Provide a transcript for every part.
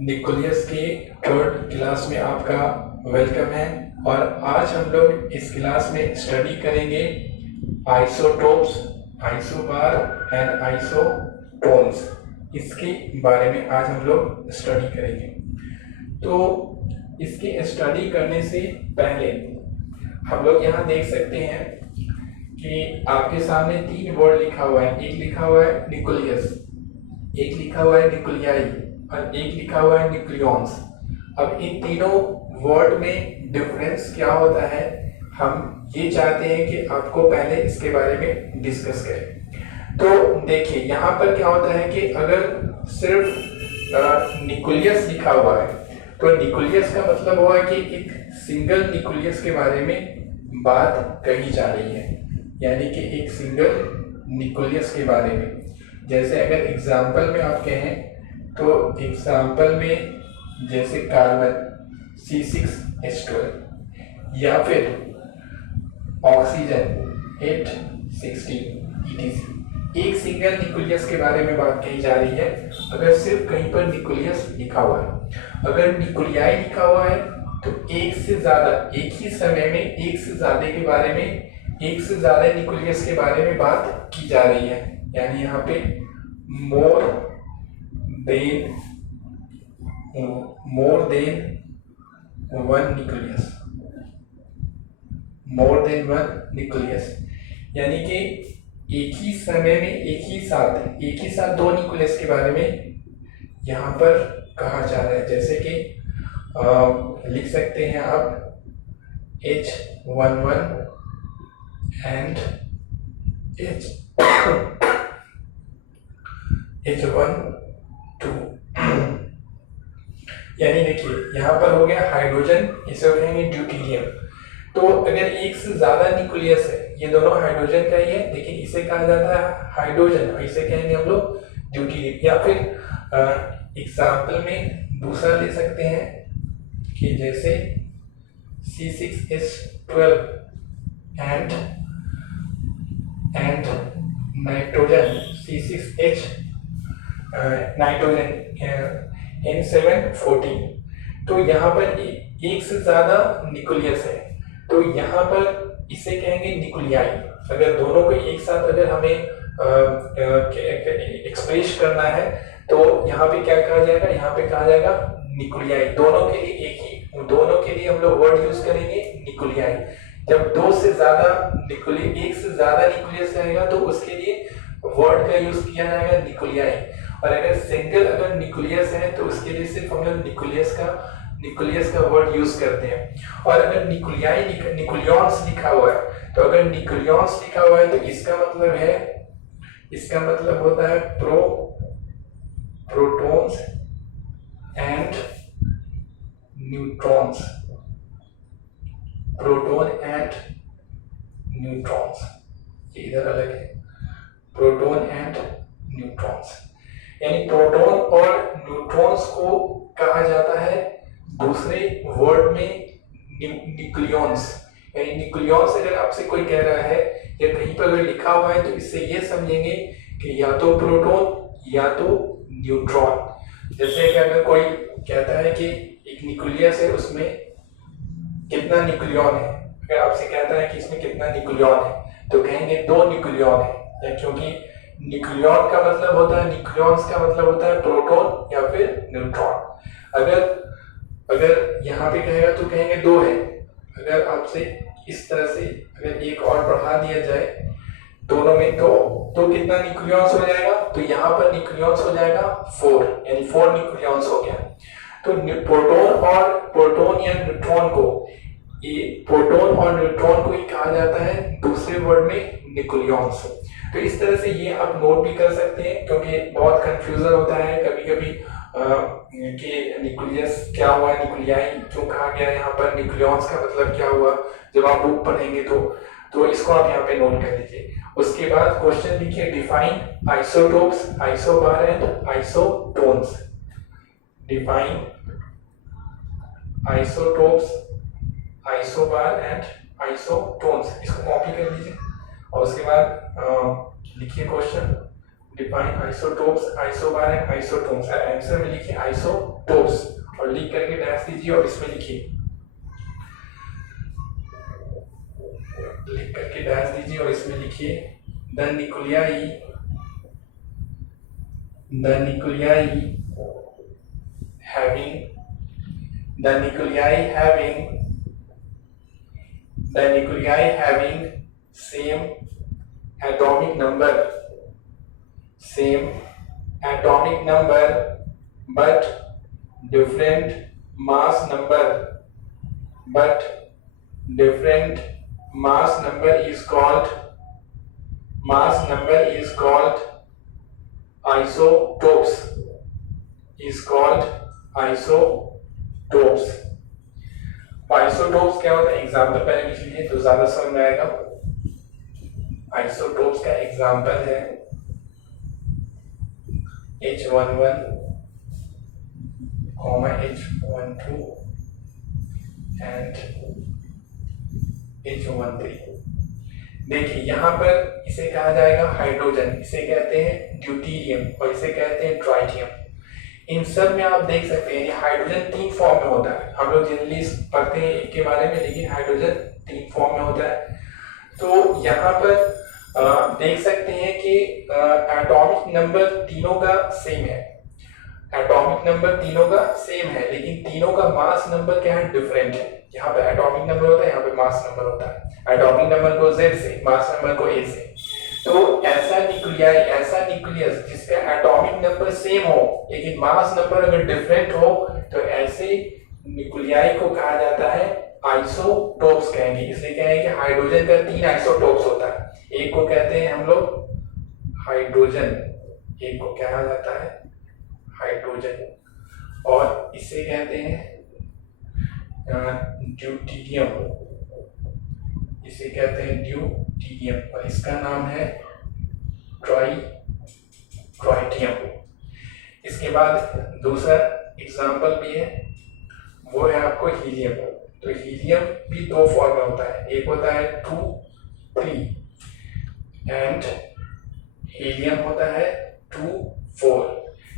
निकोलियस के third class में आपका वेलकम है। और आज हम लोग इस क्लास में स्टडी करेंगे आइसोटोप्स, आइसोबार एंड आइसोटोन्स। इसके बारे में आज हम लोग स्टडी करेंगे। तो इसके स्टडी करने से पहले हम लोग यहाँ देख सकते हैं कि आपके सामने तीन वर्ड लिखा हुआ है। एक लिखा हुआ है निकोलियस, एक लिखा हुआ है निकोलियाई और एक लिखा हुआ है न्यूक्लियॉन्स। अब इन तीनों वर्ड में डिफरेंस क्या होता है, हम ये चाहते हैं कि आपको पहले इसके बारे में डिस्कस करें। तो देखिए यहाँ पर क्या होता है कि अगर सिर्फ निकोलियस लिखा हुआ है तो निकोलियस का मतलब हुआ कि एक सिंगल निकोलियस के बारे में बात कही जा रही है, यानी कि एक सिंगल निकोलियस के बारे में। जैसे अगर एग्जाम्पल में आप कहें तो एग्जाम्पल में जैसे कार्बन C6H12 या फिर ऑक्सीजन H16 etc. एक सिंगल निकोलियस के बारे में बात कही जा रही है अगर सिर्फ कहीं पर निकोलियस लिखा हुआ है। अगर निकोलियाई लिखा हुआ है तो एक से ज्यादा, एक ही समय में एक से ज्यादा के बारे में, एक से ज्यादा निकोलियस के बारे में बात की जा रही है। यानी यहाँ पे more than one निकोलियस, more than one निकोलियस, यानी कि एक ही समय में एक ही साथ दो निकोलियस के बारे में यहाँ पर कहा जा रहा है। जैसे कि लिख सकते हैं आप H11 एंड H12। यानी देखिए यहाँ पर हो गया हाइड्रोजन, इसे कहेंगे ड्यूटेरियम। तो अगर एक से ज्यादा निकोलियस है, ये दोनों हाइड्रोजन का ही है लेकिन इसे कहा जाता है हाइड्रोजन और इसे कहेंगे हम लोग ड्यूटेरियम। या फिर एग्जाम्पल में दूसरा ले सकते हैं कि जैसे C6H12 and nitrogen C6H nitrogen N714। तो यहाँ पर एक से ज्यादा निकोलियस है तो यहाँ पर इसे कहेंगे निकोलियाई। अगर दोनों को एक साथ अगर हमें एक्सप्रेस करना है तो यहाँ पे क्या कहा जाएगा, यहाँ पे कहा जाएगा निकोलियाई। दोनों के लिए दोनों के लिए हम लोग वर्ड यूज करेंगे निकोलियाई। जब दो से ज्यादा एक से ज्यादा निकोलियस रहेगा तो उसके लिए वर्ड का यूज किया जाएगा निकोलियाई। और अगर निकोलियस है तो उसके लिए सिर्फ हम लोग निकोलियस का वर्ड यूज करते हैं। और अगर निकोलियॉन्स लिखा हुआ है तो अगर निकोलियॉन्स लिखा हुआ है तो इसका मतलब होता है protons and neutrons, proton and neutrons, ये इधर अलग है, प्रोटॉन एंड न्यूट्रॉन्स। यानी प्रोटॉन और न्यूट्रॉन्स को कहा जाता है दूसरे वर्ड में न्यूक्लियॉन्स। यानी न्यूक्लियॉन्स अगर आपसे कोई कह रहा है या कहीं पर अगर लिखा हुआ है तो इससे ये समझेंगे कि या तो प्रोटॉन या तो न्यूट्रॉन। जैसे कि अगर कोई कहता है कि एक न्यूक्लियस है उसमें कितना न्यूक्लियॉन है, अगर आपसे कहता है कि इसमें कितना न्यूक्लियॉन है तो कहेंगे 2 न्यूक्लियॉन है। या क्योंकि न्यूक्लियॉन का मतलब होता है, न्यूक्लियॉन्स का मतलब होता है प्रोटॉन या फिर न्यूट्रॉन। अगर यहाँ पे कहेगा तो कहेंगे 2 है। अगर आपसे इस तरह से अगर एक और बढ़ा दिया जाए दोनों में तो कितना न्यूक्लियॉन्स हो जाएगा, तो यहाँ पर न्यूक्लियॉन्स हो जाएगा 4, यानी 4 न्यूक्लियॉन्स हो गया। तो प्रोटॉन या न्यूट्रॉन को, ये प्रोटॉन और न्यूट्रॉन को ही कहा जाता है दूसरे वर्ड में न्यूक्लियॉन्स। तो इस तरह से ये आप नोट भी कर सकते हैं क्योंकि बहुत कंफ्यूजन होता है कभी कभी कि न्यूक्लियस क्या हुआ, न्यूक्लियाई क्यों कहा गया, यहाँ पर न्यूक्लियॉन्स का मतलब क्या हुआ। जब आप बुक पढ़ेंगे तो इसको आप यहाँ पे नोट कर लीजिए। उसके बाद क्वेश्चन लिखिए, define isotopes, isobar and isotones. Define isotopes, isobar and isotones. इसको कॉपी कर लीजिए और उसके बाद लिखिए question, define isotopes, isobar and isotones. Answer में लिखिए आइसोटोप्स। आइसोटोप्स, और लिख करके डैश दीजिए और इसमें लिखिए, लिख करके डैश दीजिए और इसमें लिखिए the nuclei having same atomic number but different mass number is called isotopes. Isotopes क्या होता है, एग्जाम्पल पहले लिख लीजिए तो ज्यादा समझ में आएगा। आइसोटोप्स का एग्जाम्पल है H11, H12 एंड H13। देखिए यहाँ पर इसे कहा जाएगा हाइड्रोजन, इसे कहते हैं ड्यूटीरियम और इसे कहते हैं ट्राइटियम। इन सब में आप देख सकते हैं हाइड्रोजन 3 फॉर्म में होता है। हम लोग जनरली पढ़ते हैं एक के बारे में, लेकिन हाइड्रोजन 3 फॉर्म में होता है। तो यहाँ पर देख सकते हैं कि एटॉमिक नंबर तीनों का सेम है, लेकिन तीनों का मास नंबर क्या है, डिफरेंट है। यहाँ पे एटॉमिक नंबर होता है, यहाँ पे मास नंबर होता है। एटॉमिक नंबर को Z से, मास नंबर को A से। तो ऐसा न्यूक्लियस जिसका एटॉमिक नंबर सेम हो लेकिन मास नंबर अगर डिफरेंट हो, तो ऐसे न्यूक्लियाई को कहा जाता है आइसोटोप्स कहेंगे। इसलिए कहेंगे कि हाइड्रोजन का 3 आइसोटोप्स होता है। एक को कहते हैं हम लोग हाइड्रोजन, एक को कहा जाता है हाइड्रोजन, और इसे कहते हैं ड्यूटीरियम, इसे कहते हैं ड्यूटीरियम, और इसका नाम है ट्राइटियम। इसके बाद दूसरा एग्जाम्पल भी है, वो है आपको हीलियम। तो हीलियम भी 2 फॉर्म में होता है, एक होता है 2, 3 एंड हीलियम होता है 2, 4।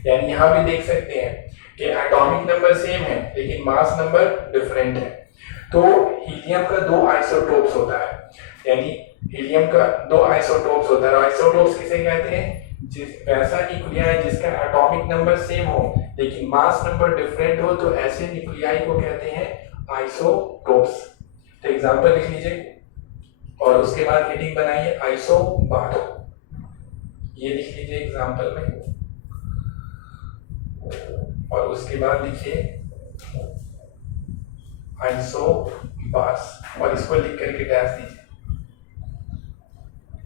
यानी यहाँ भी देख सकते हैं कि एटॉमिक नंबर सेम है लेकिन मास नंबर डिफरेंट है। तो हीलियम का 2 आइसोटोप्स होता है, यानी हीलियम का 2 आइसोटोप्स होता है। आइसोटोप्स किसे कहते हैं, ऐसा न्यूक्लियाई जिसका एटॉमिक नंबर सेम हो लेकिन मास नंबर डिफरेंट हो, तो ऐसे न्यूक्लियाई को कहते हैं आइसोटोप्स। तो एग्जांपल लिख लीजिए और उसके बाद हेडिंग बनाइए आइसोबार, ये लिख लीजिए एग्जांपल में, और उसके बाद लिखिए आइसोबार्स और इसको लिख करके डैश दीजिए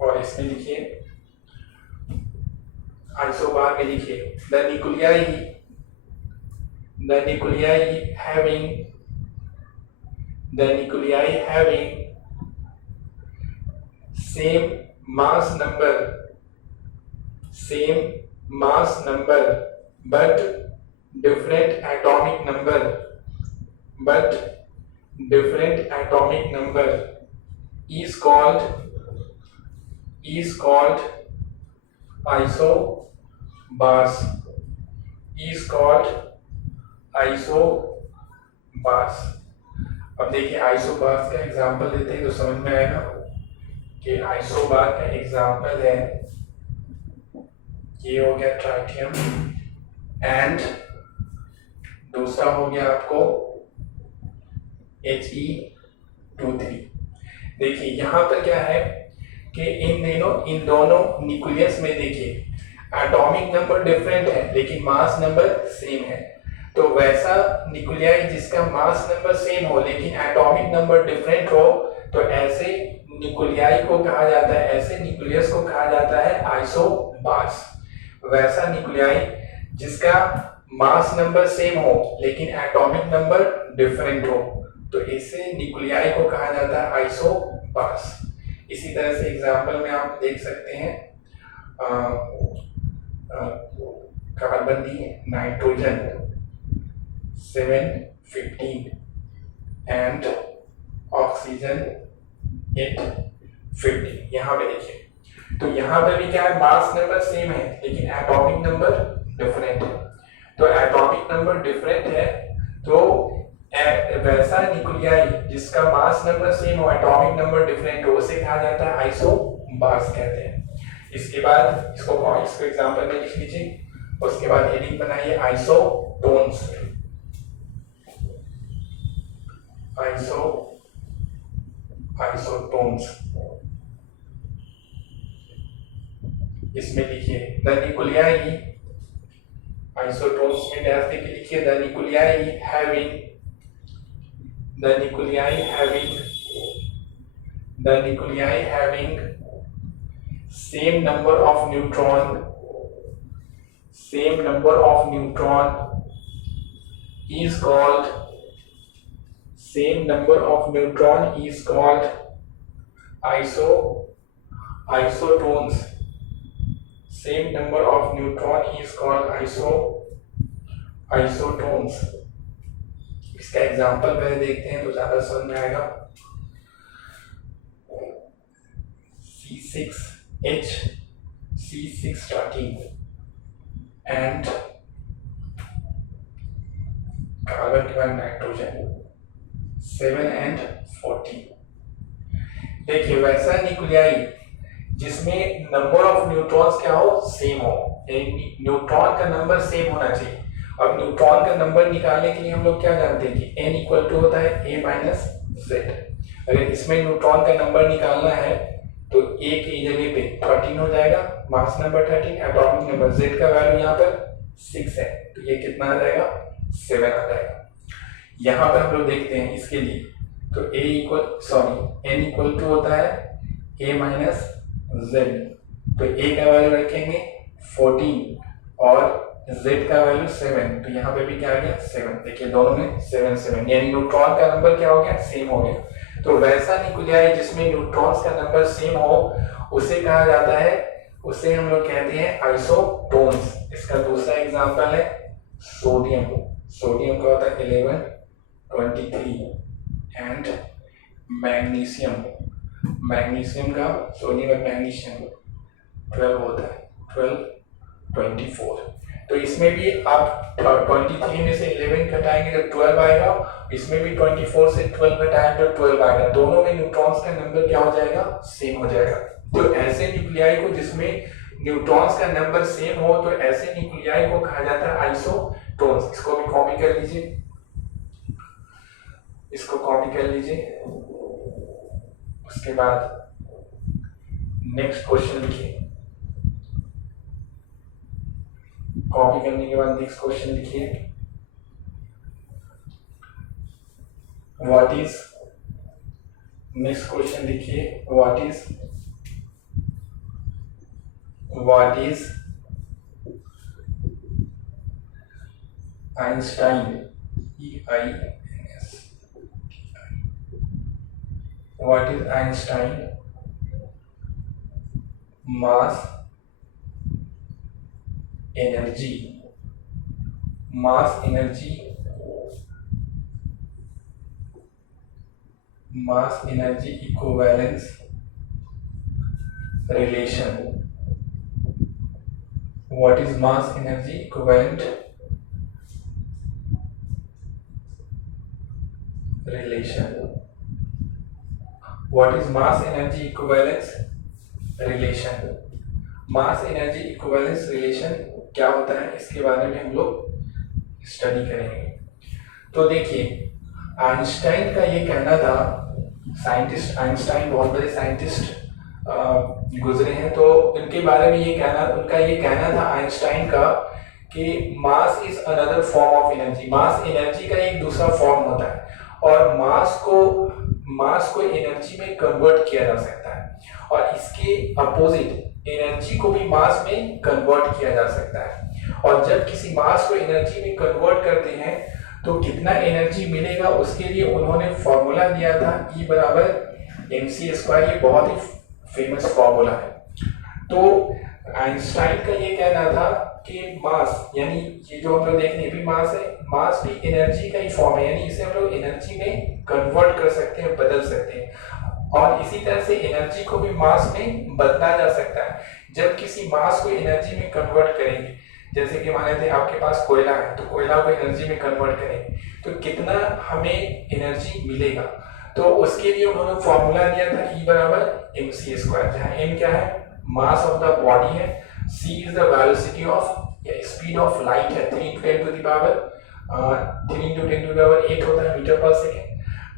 और इसमें लिखिए आइसोबार में लिखिए the nuclei having same mass number but different atomic number is called isobars। अब देखिए आइसोबार्स का एग्जांपल देते हैं तो समझ में आएगा कि आइसोबार का एग्जांपल है, ये हो गया ट्राइटियम एंड दूसरा हो गया आपको He23। देखिए यहाँ पर क्या है कि इन दोनों न्यूक्लियस में देखिए एटॉमिक नंबर डिफरेंट है लेकिन मास नंबर सेम है। तो वैसा न्यूक्लियाई जिसका मास नंबर सेम हो लेकिन एटॉमिक नंबर डिफरेंट हो, तो ऐसे न्यूक्लियाई को कहा जाता है, ऐसे न्यूक्लियस को कहा जाता है आइसोबार्स। वैसा न्यूक्लियाई जिसका मास नंबर सेम हो लेकिन एटॉमिक नंबर डिफरेंट हो, तो ऐसे न्यूक्लियाई को कहा जाता है आइसोबार्स। इसी तरह से एग्जांपल में आप देख सकते हैं carbon the nitrogen 715 and oxygen 850। यहाँ पे देखिए, तो यहाँ पे भी क्या है, मास नंबर सेम है लेकिन एटॉमिक नंबर डिफरेंट है। तो एटॉमिक नंबर डिफरेंट है, तो वैसा न्यूक्लियाई जिसका मास नंबर सेम हो, एटॉमिक नंबर डिफरेंट हो, उसे कहा जाता है आइसोबार्स कहते हैं। इसके बाद इसको एग्जांपल में लिख लीजिए, उसके बाद हेडिंग बनाइए आइसोटोन्स। आइसोटोन्स इसमें लिखिए द न्यूक्लियाई, आइसोटोन्स में डैश देके लिखिए the nuclei having same number of neutron is called isotones. Same number of neutron is called isotones. इसका एग्जांपल पहले देखते हैं तो ज्यादा समझ में आएगा। C6H13 and कार्बन के बाद नाइट्रोजन 7 and 14। देखिए वैसा न्यूक्लियाई जिसमें नंबर ऑफ न्यूट्रॉन्स क्या हो, सेम हो, न्यूट्रॉन का नंबर सेम होना चाहिए। अब न्यूट्रॉन का नंबर निकालने के लिए हम लोग क्या जानते हैं कि n इक्वल टू होता है a माइनस जेड। अगर इसमें न्यूट्रॉन का नंबर निकालना है तो a की जगह पे 13 हो जाएगा, mass number 13, atomic number z का वैल्यू यहाँ पर 6 है, तो ये कितना आ जाएगा 7 आ जाएगा। यहाँ पर हम लोग देखते हैं इसके लिए तो n इक्वल टू होता है a माइनस z, तो a का वैल्यू रखेंगे 14 और z का वैल्यू 7, तो यहाँ पे भी क्या आ गया 7। देखिए दोनों में 7 7, यानी न्यूट्रॉन का नंबर क्या हो गया, सेम हो गया। तो वैसा न्यूक्लियाई जिसमें न्यूट्रॉन्स का नंबर सेम हो उसे कहा जाता है, उसे हम लोग कहते हैं आइसोटोन्स। इसका दूसरा एग्जांपल है सोडियम। सोडियम का होता है 11 23 एंड मैग्नीशियम। मैग्नीशियम का सोडियम और मैग्नीशियम 12 होता है, 12 24। तो इसमें भी आप 23 में से 11 घटाएंगे तो 12 आएगा, इसमें भी 24 से 12 घटाएंगे तो 12 आएगा। दोनों में न्यूट्रॉन्स का नंबर क्या हो जाएगा, सेम हो जाएगा। तो ऐसे न्यूक्लियाई को जिसमें न्यूट्रॉन्स का नंबर सेम हो तो ऐसे न्यूक्लियाई को कहा जाता है आइसोटोन्स। इसको भी कॉपी कर लीजिए, इसको कॉपी कर लीजिए। उसके बाद नेक्स्ट क्वेश्चन लिखिए, कॉपी करने के बाद नेक्स्ट क्वेश्चन लिखिए, व्हाट इज, नेक्स्ट क्वेश्चन लिखिए what is Einstein, EINS, what is Einstein mass energy equivalence relation. What is mass energy equivalent relation? What is mass energy equivalence relation? Mass energy equivalence relation क्या होता है इसके बारे में हम लोग study करेंगे। तो देखिए आइंस्टाइन का ये कहना था, साइंटिस्ट आइंस्टाइन बहुत बड़े साइंटिस्ट गुजरे हैं, तो उनके बारे में उनका ये कहना था आइंस्टाइन का कि mass is another form of energy. Mass energy का एक दूसरा फॉर्म होता है और मास को एनर्जी में कन्वर्ट किया जा सकता है, और इसके अपोजिट एनर्जी को भी मास में कन्वर्ट किया जा सकता है। और जब किसी मास को एनर्जी में कन्वर्ट करते हैं तो कितना एनर्जी मिलेगा उसके लिए उन्होंने फॉर्मूला दिया था E बराबर mc²। ये बहुत ही फेमस फॉर्मूला है। तो आइंस्टाइन का ये कहना था कि मास, यानी ये जो हम लोग देख रहे हैं मास है, मास भी एनर्जी का ही फॉर्म है, यानी इसे हम लोग एनर्जी में कन्वर्ट कर सकते हैं, बदल सकते हैं। और इसी तरह से एनर्जी को भी मास में बदला जा सकता है। जब किसी मास को एनर्जी में कन्वर्ट करेंगे, जैसे कि मान लेते हैं आपके पास कोयला है, तो कोयला को एनर्जी में कन्वर्ट करें तो कितना हमें एनर्जी मिलेगा। तो उसके लिए उन्होंने फॉर्मूला दिया था E बराबर mc स्क्वायर, जहाँ m क्या है, मास ऑफ द बॉडी है, c is the velocity of या स्पीड ऑफ लाइट है, 3 × 10 टू द पावर 8 होता है मीटर पर सेकेंड।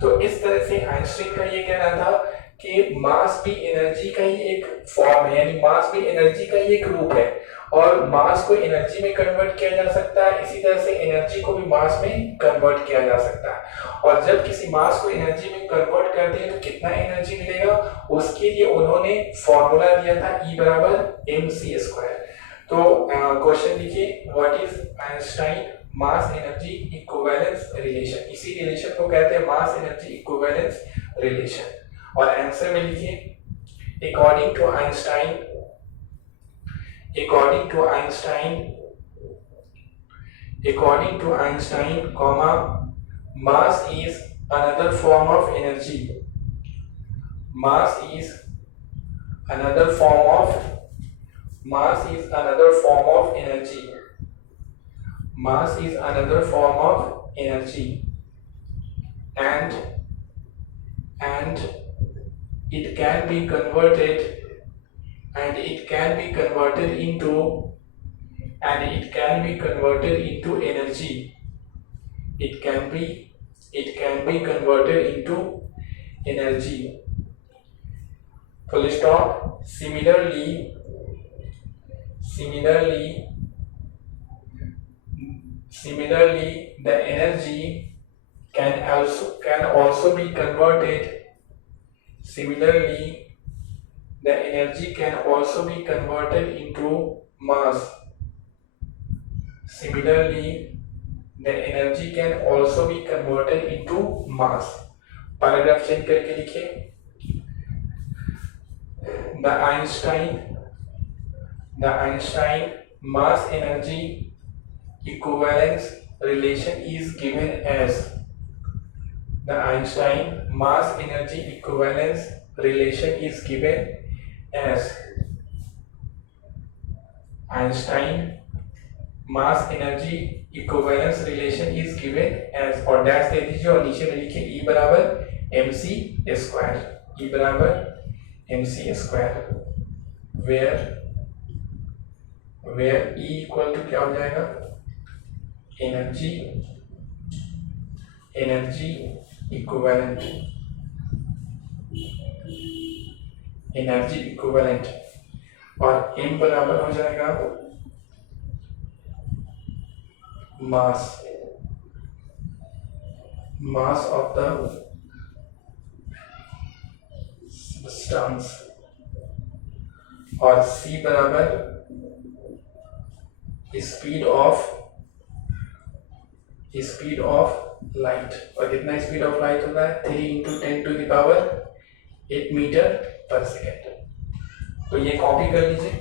तो इस तरह से आइंस्टाइन का ये कहना था कि मास भी एनर्जी का ही एक फॉर्म है, यानी मास भी एनर्जी का ही एक रूप है और मास को एनर्जी में कन्वर्ट किया जा सकता है, इसी तरह से एनर्जी को भी मास में कन्वर्ट किया जा सकता है। और जब किसी मास को एनर्जी में कन्वर्ट करते हैं तो कितना एनर्जी मिलेगा, उसके लिए उन्होंने फॉर्मूला दिया था E बराबर mc स्क्वायर। तो क्वेश्चन लिखिए, what is Einstein mass energy equivalence relation, इसी रिलेशन को कहते हैं मास एनर्जी इक्विवेलेंस रिलेशन। और आंसर में लिखिए, according to Einstein comma mass is another form of energy, mass is another form of energy, mass is another form of energy, and it can be converted into energy. It can be converted into energy. Full stop. Similarly, the energy can also be converted. Similarly, the energy can also be converted into mass. Similarly, the energy can also be converted into mass. Paragraph change करके लिखिए, the Einstein mass energy equivalence relation is given as, the Einstein mass energy equivalence relation is given as, Einstein mass energy equivalence relation is given as, और dash दे दीजिए और नीचे में लिखिए E बराबर mc स्क्वायर, E बराबर mc square, where E equal to क्या हो जाएगा, एनर्जी इक्विवेलेंट, और m बराबर हो जाएगा मास ऑफ द सब्सटेंस, और c बराबर स्पीड ऑफ लाइट, और कितना स्पीड ऑफ लाइट होता है, 3 × 10 टू द पावर 8 मीटर पर सेकेंड। तो ये कॉपी कर लीजिए,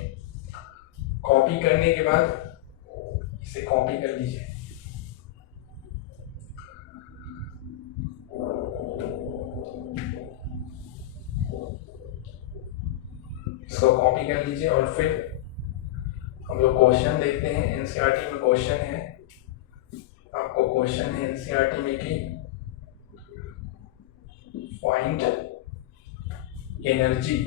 कॉपी करने के बाद इसे कॉपी कर लीजिए, इसको कॉपी कर लीजिए और फिर हम लोग क्वेश्चन देखते हैं। एनसीईआरटी में क्वेश्चन है, आपको क्वेश्चन है एनसीईआरटी में कि find energy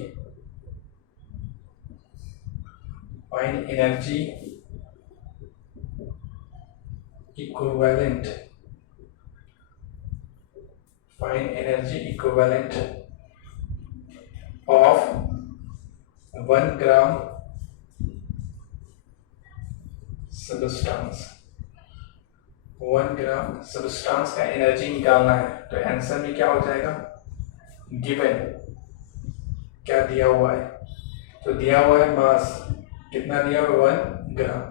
equivalent of 1 gram substance, 1 gram substance का एनर्जी निकालना है। तो आंसर में क्या हो जाएगा, गिवन क्या दिया हुआ है, तो दिया हुआ है मास, कितना दिया हुआ है 1 ग्राम,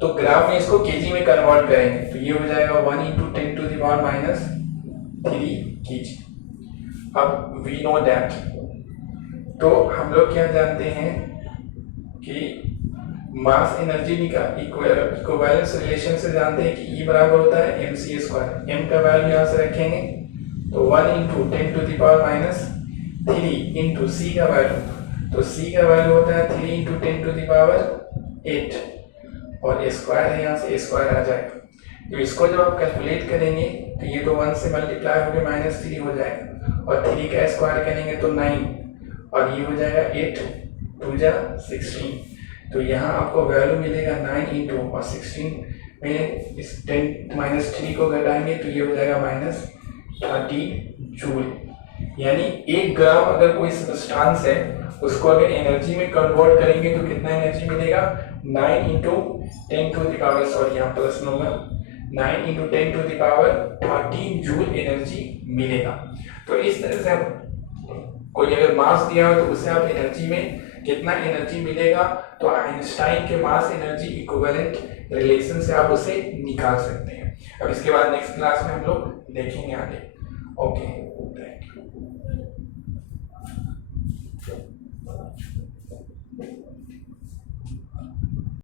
तो ग्राम में इसको केजी में कन्वर्ट करेंगे तो ये हो जाएगा 1 × 10 टू द पावर -3 केजी। अब वी नो दैट, तो हम लोग क्या जानते हैं कि मास एनर्जी का इक्विवेलेंस रिलेशन से जानते हैं कि E बराबर होता है mc स्क्वायर, m का वैल्यू यहाँ से रखेंगे तो 1 × 10 टू द पावर -3 × c का वैल्यू, तो c का वैल्यू होता है 3 × 10 टू द पावर 8, और स्क्वायर है, यहाँ से स्क्वायर आ जाएगा। तो इसको जब आप कैलकुलेट करेंगे तो ये तो 1 से मल्टीप्लाई होकर -3 हो जाएगा, और 3 का स्क्वायर करेंगे तो 9, और ये हो जाएगा 8 2 जा 16। तो यहाँ आपको वैल्यू मिलेगा 9 इंटू और 16 में इस 10 -3 को घटाएंगे तो ये हो जाएगा -30 जूल। यानी 1 ग्राम अगर कोई सब्सटेंस है उसको अगर एनर्जी में कन्वर्ट करेंगे तो कितना एनर्जी मिलेगा, 9 into 10 to the power, sorry यहाँ प्लस होगा, 9 into 10 to the power 30 joule energy मिलेगा। तो इस तरह से हम कोई अगर मास दिया हो तो उसे आप एनर्जी में कितना एनर्जी मिलेगा, तो आइंस्टाइन के मास एनर्जी इक्विवेलेंट रिलेशन से आप उसे निकाल सकते हैं। अब इसके बाद नेक्स्ट क्लास में हम लोग देखेंगे आगे। Okay, thank you.